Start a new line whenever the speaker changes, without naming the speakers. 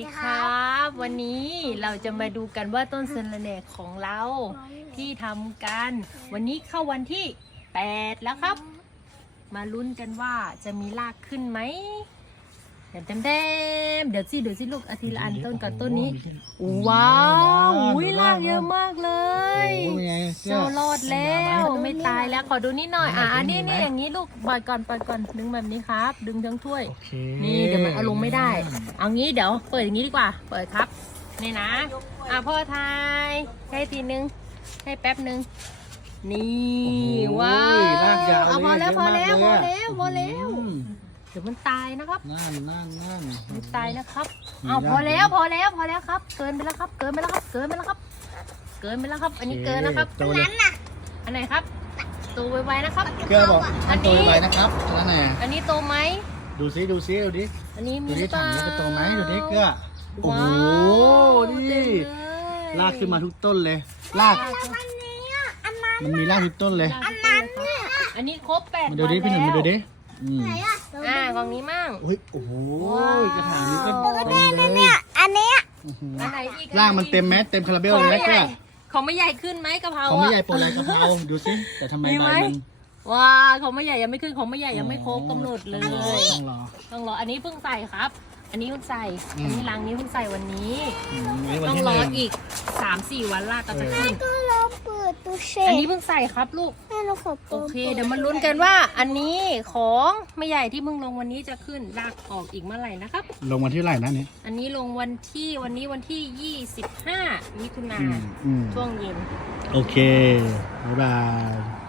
ครับ วันนี้เราจะมาดูกันว่าต้นสะระแหน่ของเราที่ทำกันวันนี้เข้าวันที่8แล้วครับ มาลุ้นกันว่าจะมีรากขึ้นไหมเดี๋ยวสิลูกอาทิตย์ละอันต้นกับต้นนี้ว้าวอุ้ยรากเยอะมากเลยเจ้ารอดแล้วไม่ตายแล้วขอดูนิดหน่อยอันนี้อย่างนี้ลูกปล่อยก่อนดึงแบบนี้ครับดึงทั้งถ้วยนี่เดี๋ยวมันเอาลงไม่ได้เอางี้เดี๋ยวเปิดอย่างนี้ดีกว่าเปิดครับนี่นะพ่อทายให้ทีนึงให้แป๊บนึงนี่ว้าวพอแล้วเดี๋ยวมันตายนะครับ
นั่น
มันตายนะครับพอแล้วครับเกินไปแล้วครับอันนี้เกินนะครับอันนั้นน่ะอันไหนครับโตไวๆนะครับ
เกลือบอกอันโตไวนะครับนั่นแหละ
อันนี้โตไหม
ดูซิ
อันนี้มี
ถังนี้จะโตไหมดูดิเกลือโอ้โหนี่รากขึ้นมาทุกต้นเลยรากมันมีรากทุกต้นเลย
อันนี้ครบ8
มาดูดิพี่หนุ่มมาดูดิ
กองนี้มั่ง
โอ้โหกระถางนี้ก็เต็มเลย
อันนี้
รากมันเต็มไหมเต็มคาราเบลเลยไหมเกลือ
เขาไม่ใหญ่ขึ้นไหมกะเพรา
เขาไม่ใหญ่ปนอะไรกะเพราดูสิแต่ทำไมใบมัน
ว้าเขาไม่ใหญ่ยังไม่ขึ้นเขาไม่ใหญ่ยังไม่ครบกำหนดเลยต้องรออันนี้เพิ่งใส่ครับอันนี้เพิ่งใส่อันนี้รังนี้เพิ่งใส่วันนี้ต้องรออีก 3-4 วันล่ะก็จะขึ้นอันนี้เพิ่งใส่ครับลูกโอเคเดี๋ยวมาลุ้นกันว่าอันนี้ของไม่ใหญ่ที่เพิ่งลงวันนี้จะขึ้นรากออกอีกเมื่อไหร่นะครับ
ลงวันที่เท่าไหร่นะเนี่ย
อันนี้ลงวันที่25 มิถุนายนช่วงเย็น
โอเคบ๊ายบาย